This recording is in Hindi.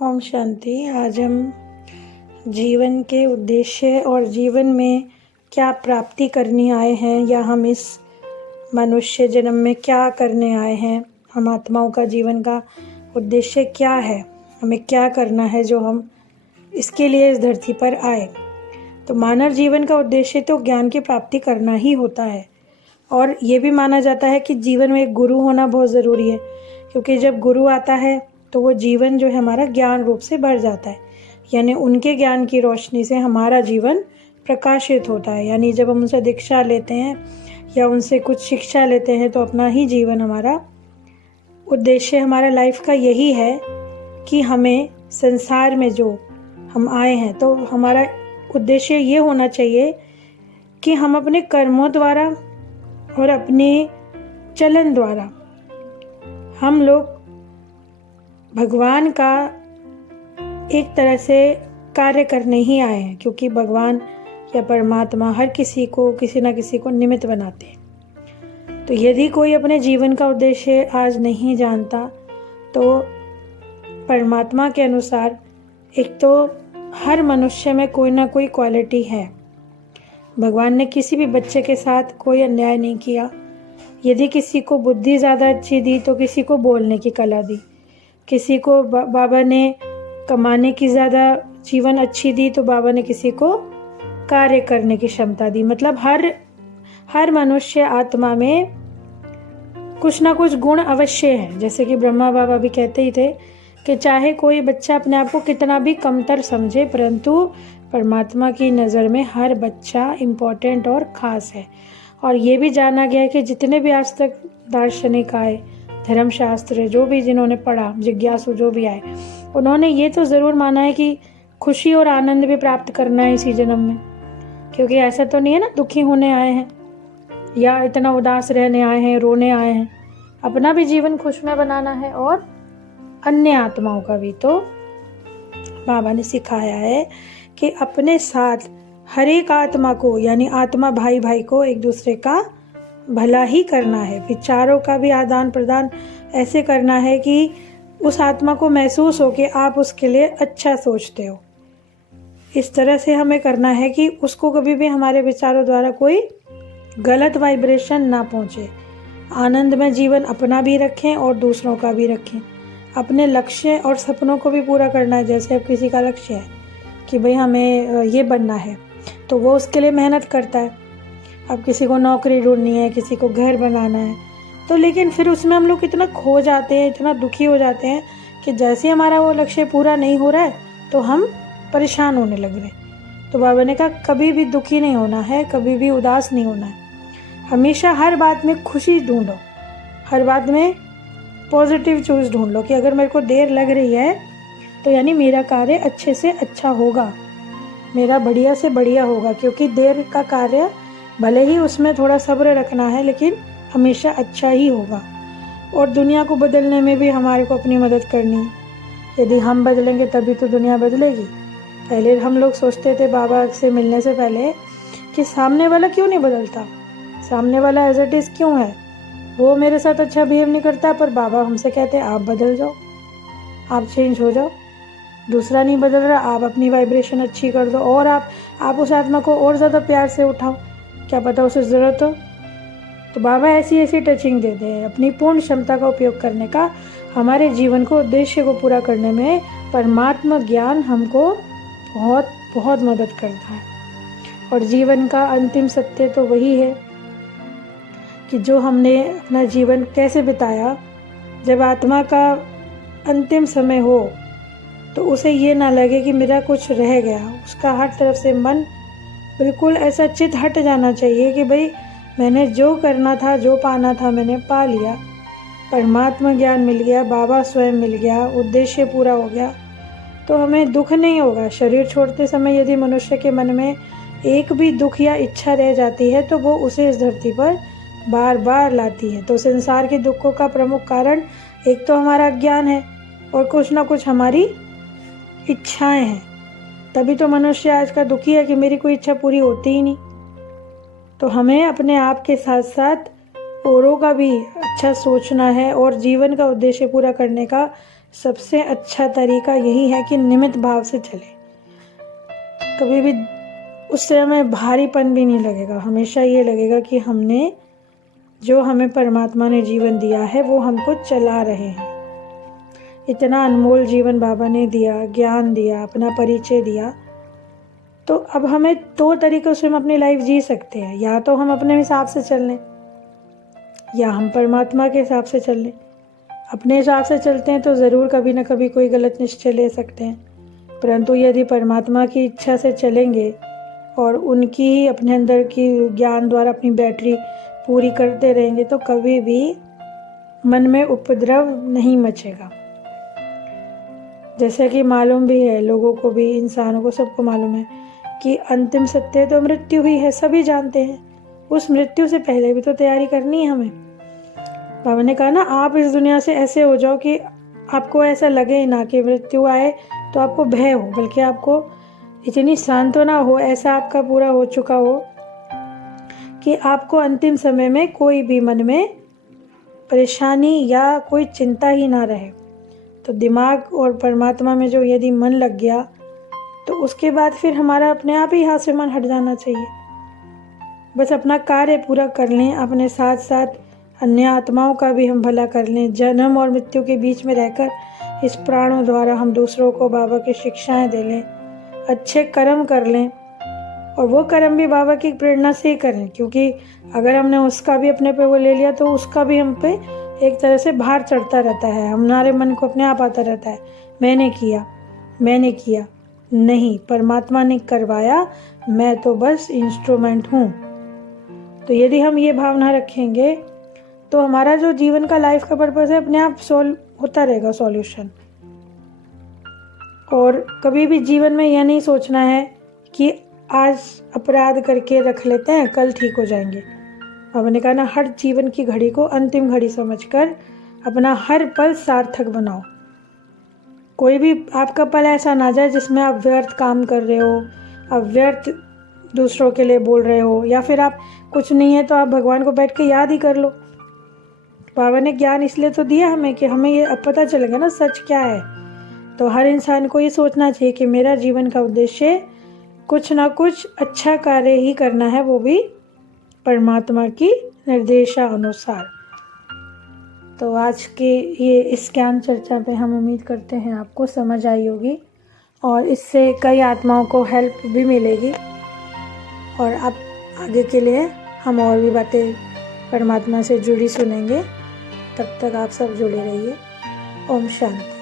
ओम शांति। आज हम जीवन के उद्देश्य और जीवन में क्या प्राप्ति करनी आए हैं, या हम इस मनुष्य जन्म में क्या करने आए हैं, हम आत्माओं का जीवन का उद्देश्य क्या है, हमें क्या करना है जो हम इसके लिए इस धरती पर आए। तो मानव जीवन का उद्देश्य तो ज्ञान की प्राप्ति करना ही होता है, और ये भी माना जाता है कि जीवन में एक गुरु होना बहुत ज़रूरी है, क्योंकि जब गुरु आता है तो वो जीवन जो है हमारा ज्ञान रूप से भर जाता है, यानी उनके ज्ञान की रोशनी से हमारा जीवन प्रकाशित होता है। यानी जब हम उनसे दीक्षा लेते हैं या उनसे कुछ शिक्षा लेते हैं तो अपना ही जीवन, हमारा उद्देश्य, हमारा लाइफ का यही है कि हमें संसार में जो हम आए हैं तो हमारा उद्देश्य ये होना चाहिए कि हम अपने कर्मों द्वारा और अपने चलन द्वारा हम लोग भगवान का एक तरह से कार्य करने ही आए हैं, क्योंकि भगवान या परमात्मा हर किसी को किसी न किसी को निमित्त बनाते हैं। तो यदि कोई अपने जीवन का उद्देश्य आज नहीं जानता तो परमात्मा के अनुसार एक तो हर मनुष्य में कोई ना कोई क्वालिटी है। भगवान ने किसी भी बच्चे के साथ कोई अन्याय नहीं किया। यदि किसी को बुद्धि ज़्यादा अच्छी दी तो किसी को बोलने की कला दी, किसी को बाबा ने कमाने की ज़्यादा जीवन अच्छी दी तो बाबा ने किसी को कार्य करने की क्षमता दी। मतलब हर मनुष्य आत्मा में कुछ ना कुछ गुण अवश्य है। जैसे कि ब्रह्मा बाबा भी कहते ही थे कि चाहे कोई बच्चा अपने आप को कितना भी कमतर समझे, परंतु परमात्मा की नज़र में हर बच्चा इम्पोर्टेंट और ख़ास है। और ये भी जाना गया है कि जितने भी आज तक दार्शनिक आए, धर्मशास्त्र जो भी जिन्होंने पढ़ा, जिज्ञासु जो भी आए, उन्होंने ये तो ज़रूर माना है कि खुशी और आनंद भी प्राप्त करना है इसी जन्म में। क्योंकि ऐसा तो नहीं है ना दुखी होने आए हैं या इतना उदास रहने आए हैं, रोने आए हैं। अपना भी जीवन खुशमय बनाना है और अन्य आत्माओं का भी। तो बाबा ने सिखाया है कि अपने साथ हर एक आत्मा को, यानी आत्मा भाई भाई को एक दूसरे का भला ही करना है। विचारों का भी आदान प्रदान ऐसे करना है कि उस आत्मा को महसूस हो कि आप उसके लिए अच्छा सोचते हो। इस तरह से हमें करना है कि उसको कभी भी हमारे विचारों द्वारा कोई गलत वाइब्रेशन ना पहुँचे। आनंद में जीवन अपना भी रखें और दूसरों का भी रखें। अपने लक्ष्य और सपनों को भी पूरा करना है। जैसे अब किसी का लक्ष्य है कि भाई हमें ये बनना है, तो वो उसके लिए मेहनत करता है। अब किसी को नौकरी ढूंढनी है, किसी को घर बनाना है, तो लेकिन फिर उसमें हम लोग इतना खो जाते हैं, इतना दुखी हो जाते हैं कि जैसे हमारा वो लक्ष्य पूरा नहीं हो रहा है तो हम परेशान होने लग रहे। तो बाबा ने कहा कभी भी दुखी नहीं होना है, कभी भी उदास नहीं होना है। हमेशा हर बात में खुशी ढूंढो, हर बात में पॉजिटिव चीज़ ढूंढ लो कि अगर मेरे को देर लग रही है तो यानी मेरा कार्य अच्छे से अच्छा होगा, मेरा बढ़िया से बढ़िया होगा। क्योंकि देर का कार्य भले ही उसमें थोड़ा सब्र रखना है, लेकिन हमेशा अच्छा ही होगा। और दुनिया को बदलने में भी हमारे को अपनी मदद करनी है। यदि हम बदलेंगे तभी तो दुनिया बदलेगी। पहले हम लोग सोचते थे बाबा से मिलने से पहले कि सामने वाला क्यों नहीं बदलता, सामने वाला एज इट इज़ क्यों है, वो मेरे साथ अच्छा बिहेव नहीं करता। पर बाबा हमसे कहते हैं आप बदल जाओ, आप चेंज हो जाओ। दूसरा नहीं बदल रहा, आप अपनी वाइब्रेशन अच्छी कर दो और आप उस आत्मा को और ज़्यादा प्यार से उठाओ, क्या पता उसे ज़रूरत हो। तो बाबा ऐसी टचिंग देते हैं। अपनी पूर्ण क्षमता का उपयोग करने का, हमारे जीवन को, उद्देश्य को पूरा करने में परमात्मा ज्ञान हमको बहुत बहुत मदद करता है। और जीवन का अंतिम सत्य तो वही है कि जो हमने अपना जीवन कैसे बिताया, जब आत्मा का अंतिम समय हो तो उसे ये ना लगे कि मेरा कुछ रह गया। उसका हर तरफ से मन बिल्कुल ऐसा चित हट जाना चाहिए कि भाई मैंने जो करना था, जो पाना था, मैंने पा लिया। परमात्मा ज्ञान मिल गया, बाबा स्वयं मिल गया, उद्देश्य पूरा हो गया, तो हमें दुख नहीं होगा। शरीर छोड़ते समय यदि मनुष्य के मन में एक भी दुख या इच्छा रह जाती है तो वो उसे इस धरती पर बार बार लाती है। तो संसार के दुखों का प्रमुख कारण एक तो हमारा अज्ञान है और कुछ ना कुछ हमारी इच्छाएं हैं। तभी तो मनुष्य आज का दुखी है कि मेरी कोई इच्छा पूरी होती ही नहीं। तो हमें अपने आप के साथ साथ औरों का भी अच्छा सोचना है और जीवन का उद्देश्य पूरा करने का सबसे अच्छा तरीका यही है कि निमित्त भाव से चले। कभी भी उससे हमें भारीपन भी नहीं लगेगा, हमेशा ये लगेगा कि हमने जो हमें परमात्मा ने जीवन दिया है वो हमको चला रहे हैं। इतना अनमोल जीवन बाबा ने दिया, ज्ञान दिया, अपना परिचय दिया, तो अब हमें 2 तरीक़ों से हम अपनी लाइफ जी सकते हैं। या तो हम अपने हिसाब से चल लें या हम परमात्मा के हिसाब से चल लें। अपने हिसाब से चलते हैं तो ज़रूर कभी ना कभी कोई गलत निश्चय ले सकते हैं, परंतु यदि परमात्मा की इच्छा से चलेंगे और उनकी ही अपने अंदर की ज्ञान द्वारा अपनी बैटरी पूरी करते रहेंगे तो कभी भी मन में उपद्रव नहीं मचेगा। जैसे कि मालूम भी है लोगों को भी, इंसानों को, सबको मालूम है कि अंतिम सत्य तो मृत्यु ही है, सभी जानते हैं। उस मृत्यु से पहले भी तो तैयारी करनी है हमें। बाबा ने कहा ना, आप इस दुनिया से ऐसे हो जाओ कि आपको ऐसा लगे ना कि मृत्यु आए तो आपको भय हो, बल्कि आपको इतनी सांत्वना हो, ऐसा आपका पूरा हो चुका हो कि आपको अंतिम समय में कोई भी मन में परेशानी या कोई चिंता ही ना रहे। तो दिमाग और परमात्मा में जो यदि मन लग गया तो उसके बाद फिर हमारा अपने आप ही हाथ से मन हट जाना चाहिए। बस अपना कार्य पूरा कर लें, अपने साथ साथ अन्य आत्माओं का भी हम भला कर लें। जन्म और मृत्यु के बीच में रहकर इस प्राणों द्वारा हम दूसरों को बाबा की शिक्षाएं दे लें, अच्छे कर्म कर लें, और वो कर्म भी बाबा की प्रेरणा से ही करें, क्योंकि अगर हमने उसका भी अपने पे वो ले लिया तो उसका भी हम पे एक तरह से भार चढ़ता रहता है। हमारे मन को अपने आप आता रहता है, मैंने किया। नहीं, परमात्मा ने करवाया, मैं तो बस इंस्ट्रूमेंट हूँ। तो यदि हम ये भावना रखेंगे तो हमारा जो जीवन का लाइफ का पर्पस है अपने आप सॉल्व होता रहेगा, सॉल्यूशन। और कभी भी जीवन में यह नहीं सोचना है कि आज अपराध करके रख लेते हैं, कल ठीक हो जाएंगे। बाबा ने कहा ना, हर जीवन की घड़ी को अंतिम घड़ी समझकर अपना हर पल सार्थक बनाओ। कोई भी आपका पल ऐसा ना जाए जिसमें आप व्यर्थ काम कर रहे हो, आप व्यर्थ दूसरों के लिए बोल रहे हो, या फिर आप कुछ नहीं है तो आप भगवान को बैठ के याद ही कर लो। बाबा ने ज्ञान इसलिए तो दिया हमें कि हमें ये अब पता चलेगा ना सच क्या है। तो हर इंसान को ये सोचना चाहिए कि मेरा जीवन का उद्देश्य कुछ ना कुछ अच्छा कार्य ही करना है, वो भी परमात्मा की निर्देशानुसार। तो आज के ये इस ज्ञान चर्चा पे हम उम्मीद करते हैं आपको समझ आई होगी और इससे कई आत्माओं को हेल्प भी मिलेगी। और अब आगे के लिए हम और भी बातें परमात्मा से जुड़ी सुनेंगे। तब तक आप सब जुड़े रहिए। ओम शांति।